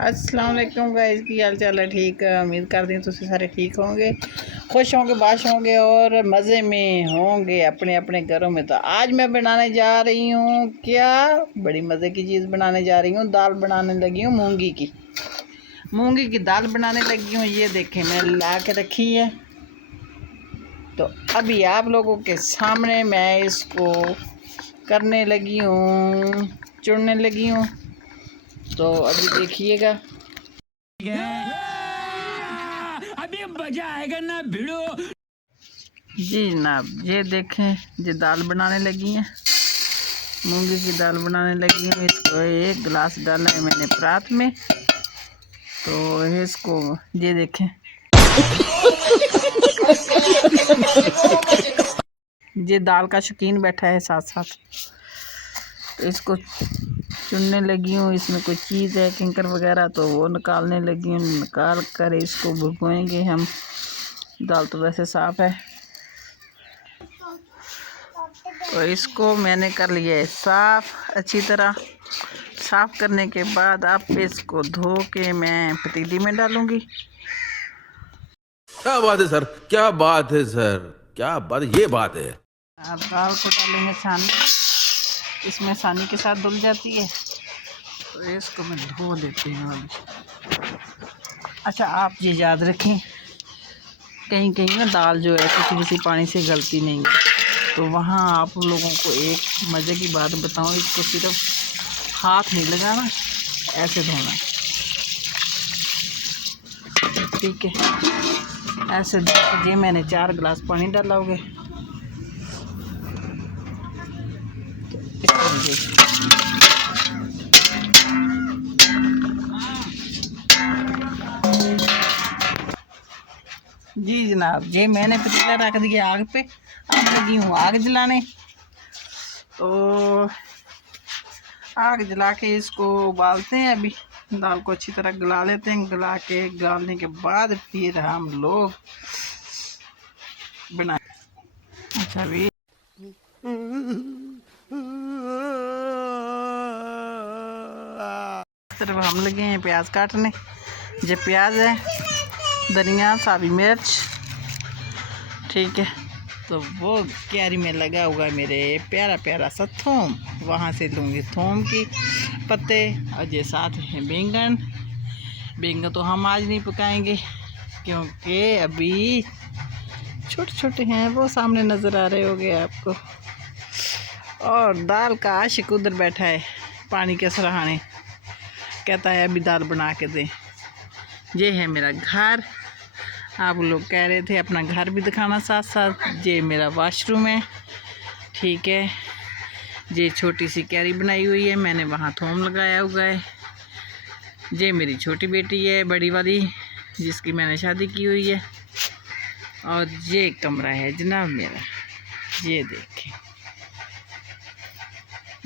अस्सलाम वालेकुम गाइस, की हाल चाल है? ठीक है, उम्मीद करती हूँ तुम सारे ठीक होंगे, खुश होंगे, बाश होंगे और मज़े में होंगे अपने अपने घरों में। तो आज मैं बनाने जा रही हूँ क्या, बड़ी मज़े की चीज़ बनाने जा रही हूँ। दाल बनाने लगी हूँ, मूंगी की दाल बनाने लगी हूँ। ये देखें, मैं ला के रखी है। तो अभी आप लोगों के सामने मैं इसको करने लगी हूँ, चुनने लगी हूँ। तो अभी देखिएगा, अभी मजा आएगा ना भिड़ो। जी जनाब, ये देखें, ये दाल बनाने लगी हैं, मूंगी की दाल बनाने लगी हूँ। इसको 1 गिलास डाला है मैंने परात में। तो इसको ये देखें, ये दाल का शौकीन बैठा है साथ साथ। तो इसको चुनने लगी हूँ। इसमें कोई चीज़ है किंकर वगैरह, तो वो निकालने लगी हूँ। निकाल कर इसको भुगोएंगे हम। दाल तो वैसे साफ़ है। तो इसको मैंने कर लिया है साफ़। अच्छी तरह साफ़ करने के बाद अब इसको धो के मैं पतीली में डालूंगी। क्या बात है सर, क्या बात है सर, क्या बात, ये बात है। अब दाल को डालेंगे छानी, इसमें छानी के साथ धुल जाती है। तो इसको मैं धो देती हूँ अभी। अच्छा, आप ये याद रखें, कहीं कहीं ना दाल जो है किसी पानी से गलती नहीं है। तो वहाँ आप लोगों को एक मज़े की बात बताऊँ, इसको सिर्फ हाथ नहीं लगाना, ऐसे धोना, ठीक है। ऐसे ये मैंने 4 गिलास पानी डाला होगा। जी जनाब, ये मैंने पतीला रख दिया आग पे। अब लगी हूँ आग जलाने। तो आग जला के इसको उबालते हैं। अभी दाल को अच्छी तरह गला लेते हैं। गलाने के बाद फिर हम लोग बना। अच्छा भी इस तरफ हम लगे हैं प्याज काटने। ये प्याज है, धनिया, साबी मिर्च, ठीक है। तो वो क्यारी में लगा हुआ है मेरे प्यारा प्यारा सा थूम। वहाँ से लूँगी थूम की पत्ते। और ये साथ है बैंगन। बैंगन तो हम आज नहीं पकाएंगे क्योंकि अभी छोटे छोटे हैं, वो सामने नज़र आ रहे होंगे आपको। और दाल का आशिक उधर बैठा है पानी के सराहने, कहता है अभी दाल बना के दें। ये है मेरा घर। आप लोग कह रहे थे अपना घर भी दिखाना साथ साथ। ये मेरा वाशरूम है, ठीक है। ये छोटी सी क्यारी बनाई हुई है, मैंने वहाँ थूम लगाया हुआ है। ये मेरी छोटी बेटी है, बड़ी वाली, जिसकी मैंने शादी की हुई है। और ये कमरा है जनाब मेरा, ये देखें,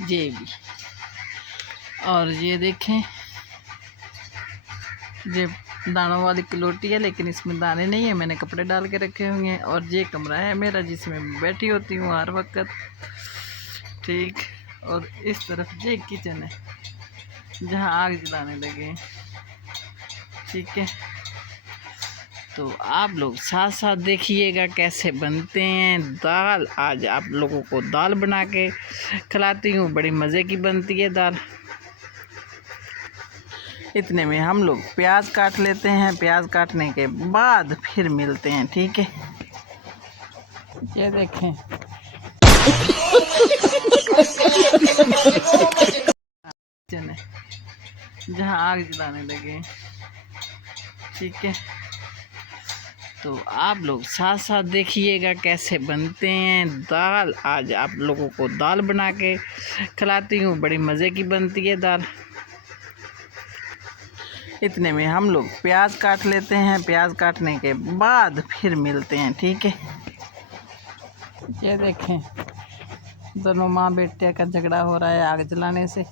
ये भी। और ये देखें, ये दानों वाली कलोटी है, लेकिन इसमें दाने नहीं है, मैंने कपड़े डाल के रखे हुए हैं। और ये कमरा है मेरा जिसमें मैं बैठी होती हूँ हर वक्त, ठीक। और इस तरफ ये किचन है जहाँ आग जलाने लगे हैं, ठीक है। तो आप लोग साथ साथ देखिएगा कैसे बनते हैं दाल। आज आप लोगों को दाल बना के खिलाती हूँ, बड़ी मज़े की बनती है दाल। इतने में हम लोग प्याज काट लेते हैं। प्याज काटने के बाद फिर मिलते हैं, ठीक है। ये देखें, जहाँ आग जलाने लगे, ठीक है। तो आप लोग साथ साथ देखिएगा कैसे बनते हैं दाल। आज आप लोगों को दाल बना के खिलाती हूँ, बड़ी मज़े की बनती है दाल। इतने में हम लोग प्याज काट लेते हैं। प्याज काटने के बाद फिर मिलते हैं, ठीक है। ये देखें, दोनों माँ बेटे का झगड़ा हो रहा है आग जलाने से।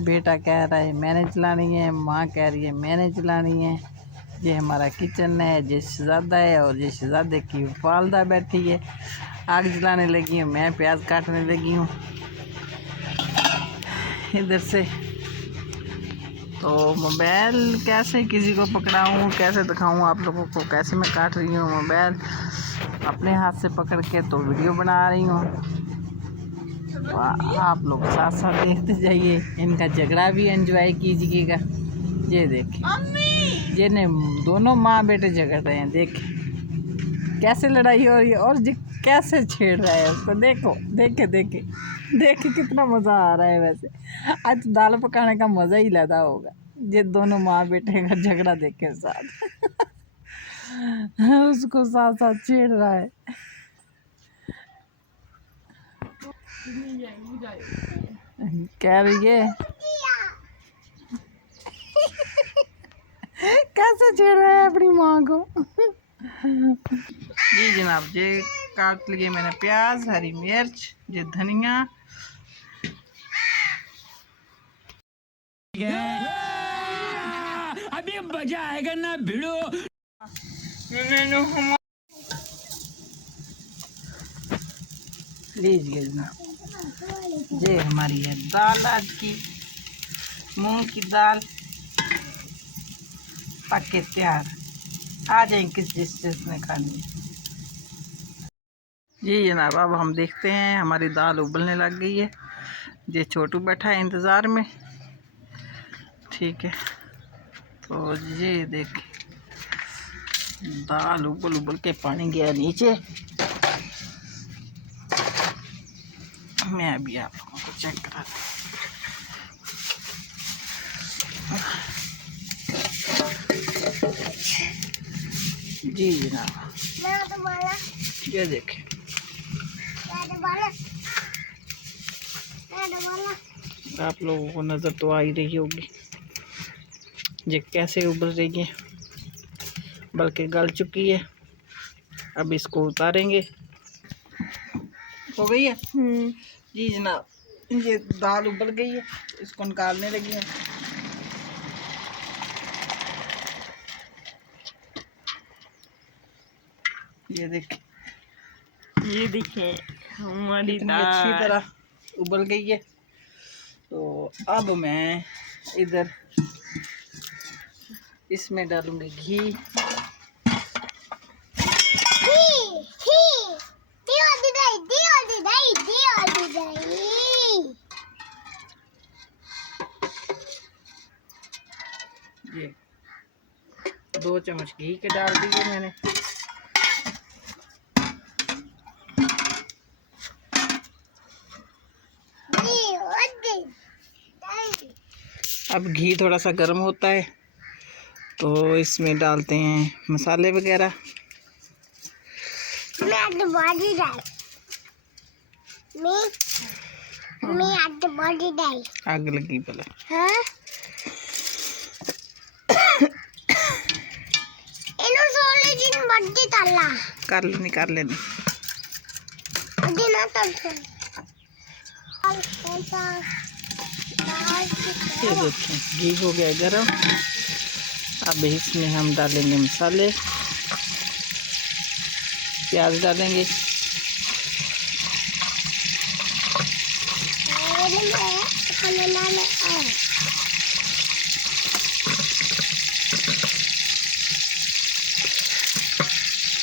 बेटा कह रहा है मैंने जलानी है, माँ कह रही है मैंने जलानी है। ये हमारा किचन है, ये शहज़ादा है और ये शहज़ादे की वालदा बैठी है। आग जलाने लगी हूँ, मैं प्याज काटने लगी हूँ इधर से। तो मोबाइल कैसे किसी को पकड़ाऊँ, कैसे दिखाऊँ आप लोगों को कैसे मैं काट रही हूँ मोबाइल अपने हाथ से पकड़ के, तो वीडियो बना रही हूँ। तो आप लोग साथ साथ देखते जाइए, इनका झगड़ा भी एंजॉय कीजिएगा। ये देखिए, ये ने दोनों माँ बेटे झगड़ रहे हैं, देखे कैसे लड़ाई हो रही है और ये कैसे छेड़ रहा है उसको। देखो देखे देखे देखे कितना मज़ा आ रहा है। वैसे आज तो दाल पकाने का मज़ा ही लेता होगा ये दोनों माँ बेटे का झगड़ा देखे साथ उसको साथ साथ छेड़ रहा है। कह रही है कैसे छेड़ रहा है अपनी माँ को। जी जनाब, ये काट लिए मैंने प्याज, हरी मिर्च, ये धनिया। अभी मजा आएगा ना भिड़ो। लीजिए जनाब, ये हमारी है दाल आज की, मूंग की दाल पक के तैयार। आ जाए किस जिसने खानी है। जी जनाब, अब हम देखते हैं हमारी दाल उबलने लग गई है। ये छोटू बैठा है इंतज़ार में, ठीक है। तो ये देख दाल उबल उबल के पानी गया नीचे। मैं अभी आप लोगों को चेक करा जी जनाब, ये देखें आप लोगों को नज़र तो आ ही रही होगी ये कैसे उबल रही है, बल्कि गल चुकी है। अब इसको उतारेंगे। हो गई है जी जनाब, ये दाल उबल गई है, इसको निकालने लगी है। ये देखिए, ये देखिए हमारी इतनी दाल अच्छी तरह उबल गई है। तो अब मैं इधर इसमें डालूंगी घी। ये 2 चम्मच घी के डाल दिए मैंने। अब घी थोड़ा सा गर्म होता है तो इसमें डालते हैं मसाले वगैरह। आग लगी पहले। कर लेनी ये देखें, घी हो गया गरम। अब इसमें हम डालेंगे मसाले, प्याज डालेंगे,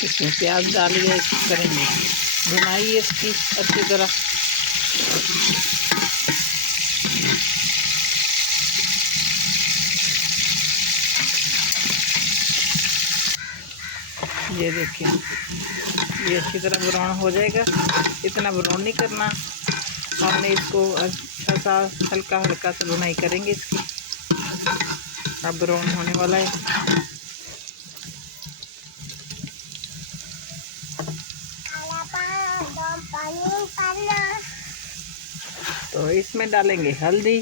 इसमें प्याज डालिए, करेंगे भुनाई इसकी अच्छी तरह। ये देखिए, ये अच्छी तरह ब्राउन हो जाएगा। इतना ब्राउन नहीं करना, हमने इसको अच्छा सा हल्का हल्का सा भुनाई करेंगे इसकी। अब ब्राउन होने वाला है। तो इसमें डालेंगे हल्दी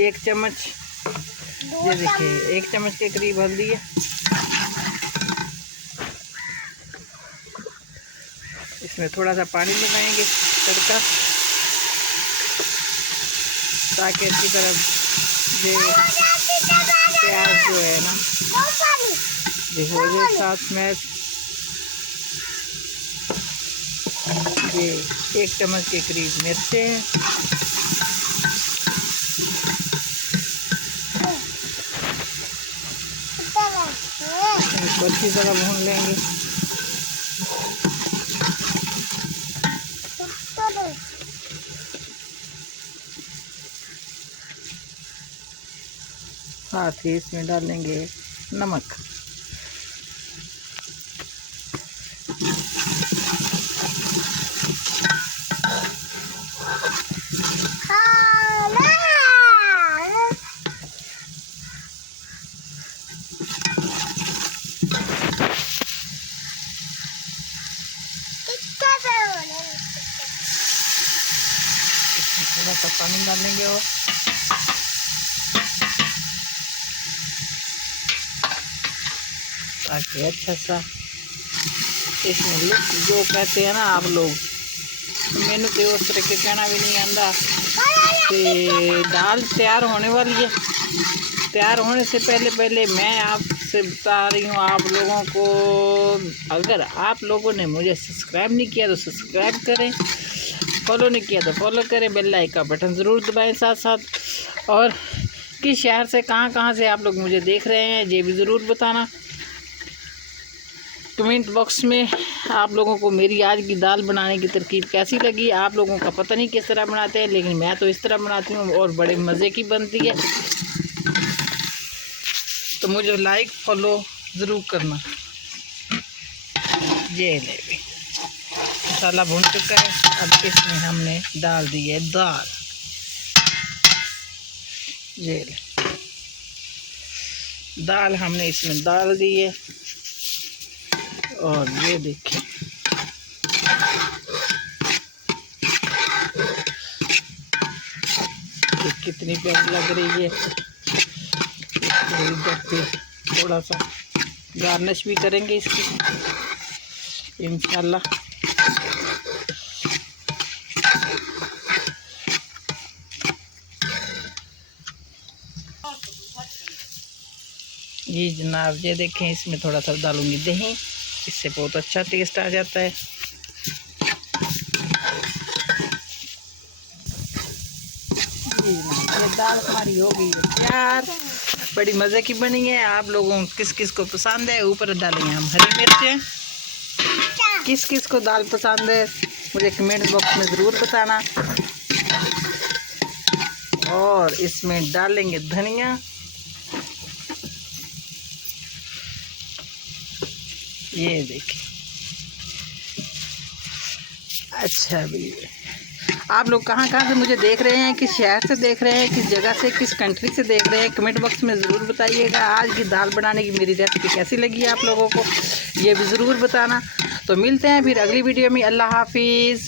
1 चम्मच। ये देखिए 1 चम्मच के करीब हल्दी है। इसमें थोड़ा सा पानी लगाएंगे तड़का, ताकि अच्छी तरह ये प्याज जो है ना ये हो जाए साथ में। ये 1 चम्मच के करीब मिर्चें हैं, अच्छी तरह भून लेंगे। साथ ही इसमें डालेंगे नमक। थोड़ा सा पानी डालेंगे और ताकि अच्छा सा इसमें लुक जो कहते हैं ना आप लोग, मैंने तो उस तरह के कहना भी नहीं आंदा। तो दाल तैयार होने वाली है। तैयार होने से पहले मैं आपसे बता रही हूँ आप लोगों को, अगर आप लोगों ने मुझे सब्सक्राइब नहीं किया तो सब्सक्राइब करें, फॉलो नहीं किया तो फॉलो करें, बेल आइकन का बटन ज़रूर दबाएं साथ साथ। और किस शहर से कहाँ से आप लोग मुझे देख रहे हैं ये भी ज़रूर बताना। कमेंट बॉक्स में आप लोगों को मेरी आज की दाल बनाने की तरकीब कैसी लगी। आप लोगों का पता नहीं किस तरह बनाते हैं, लेकिन मैं तो इस तरह बनाती हूँ और बड़े मज़े की बनती है। तो मुझे लाइक फॉलो ज़रूर करना। ये ले भी मसाला भून चुका है। अब इसमें हमने डाल दी है दाल। ये ले दाल हमने इसमें डाल दी है और ये देखिए ये कितनी प्यारी लग रही है। इधर पे थोड़ा सा गार्निश भी करेंगे इसकी इंशाल्लाह। जी जनाब, ये देखें इसमें थोड़ा सा डालूंगी दही, इससे बहुत अच्छा टेस्ट आ जाता है। जी जनाब, ये दाल हमारी हो गई है तैयार, बड़ी मज़े की बनी है। आप लोगों किस किस को पसंद है, ऊपर डालेंगे हम हरी मिर्चें। किस किस को दाल पसंद है मुझे कमेंट बॉक्स में ज़रूर बताना। और इसमें डालेंगे धनिया। ये देखिए, अच्छा भी आप लोग कहाँ से मुझे देख रहे हैं, किस शहर से देख रहे हैं, किस जगह से, किस कंट्री से देख रहे हैं, कमेंट बॉक्स में ज़रूर बताइएगा। आज की दाल बनाने की मेरी रेसिपी कैसी लगी आप लोगों को, ये भी ज़रूर बताना। तो मिलते हैं फिर अगली वीडियो में। अल्लाह हाफिज़।